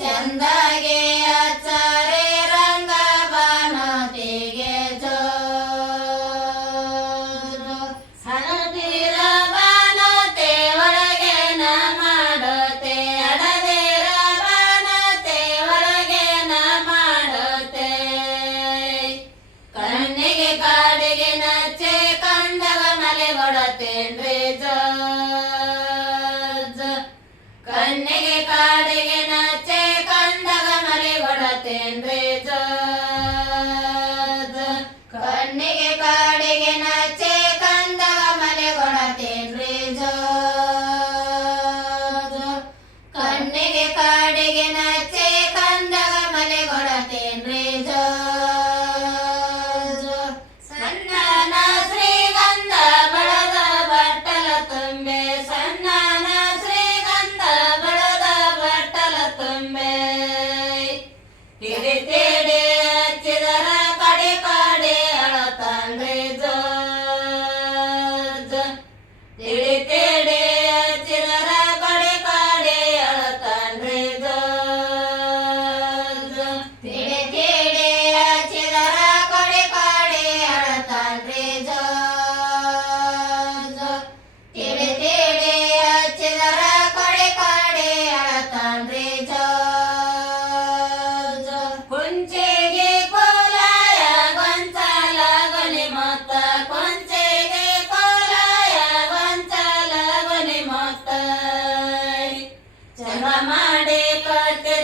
ಚಂದಾಗೆ ಅಚ್ಚರೆ ರಂಗ ಬಾನತಿಗೆ ಜೋ ಹಣದಿರ ಬಾನತೆ ಒಳಗೆ ನ ಮಾಡುತ್ತೆ ಅಡದಿರ ಬಾನತೆ ಒಳಗೆ ನ ಮಾಡುತ್ತೆ ಕಣ್ಣಿಗೆ ಕಾಡಿಗೆ ನಚ್ಚೆ ಕಂಡವ ಮಲೆ ಕೊಡತ್ತೇನ್ರಿ ಜೋ ಕಣ್ಣಿಗೆ ಕಾಡಿಗೆ ನಚ್ಚೆ ಕಂಡಗ ಮಲೆ ಕೊಡತ್ತೇನ್ರಿ ಜೋ ಕಣ್ಣಿಗೆ ಕಾಡಿಗೆ ನಚ್ಚೆ ಕಂಡಗ ಮಲೆ ಕೊಡತ್ತೇನ್ರಿ ಜೋ ಕಣ್ಣಿಗೆ ಕಾಡಿಗೆ ನಚ್ಚೆ ಕಂಡಗ ಮಲೆ ಕೊಡತ್ತೇನ್ರಿ ಜೋ ಸಣ್ಣನ ಶ್ರೀಗಂಧ ಬಳದ ಬಟ್ಟಲ ತುಂಬೆ ಸಣ್ಣನ ಶ್ರೀಗಂಧ ಬಳದ ಬಟ್ಟಲ ತುಂಬೆ ತಿಳಿ ತಿಳಿ ಹಚ್ಚಿದರ ಕಡೆ ಕಡೆ ಅಳತಾನ್ರಿ ಜೋ ತಿಳಿ ತಿಳಿ ಹಚ್ಚಿದರ ಕಡೆ ಕಡೆ ಅಳತಾನ್ರಿ ಜೋ ತಿಳಿ ತಿಳಿ ಹಚ್ಚಿದರ ಕಡೆ ಕಡೆ ಅಳತಾನ್ರಿ ಜೋ ತಿಳಿ ತಿಳಿ ಹಚ್ಚಿದರ ಕಡೆ ಕಡೆ ಅಳತಾನ್ರಿ ಜೋ ಕೊಂಚೆಗೆ ಕೋಲಾಯ ಗೊಂಚಲ ಗಲಿ ಮತ್ತ ಕೊಂಚೆಗೆ ಕೋಲಾಯ ಗೊಂಚಲ ಗಲಿ ಮತ್ತ ಚಂದ ಮಾಡಿ ಕಟ್ಟಿ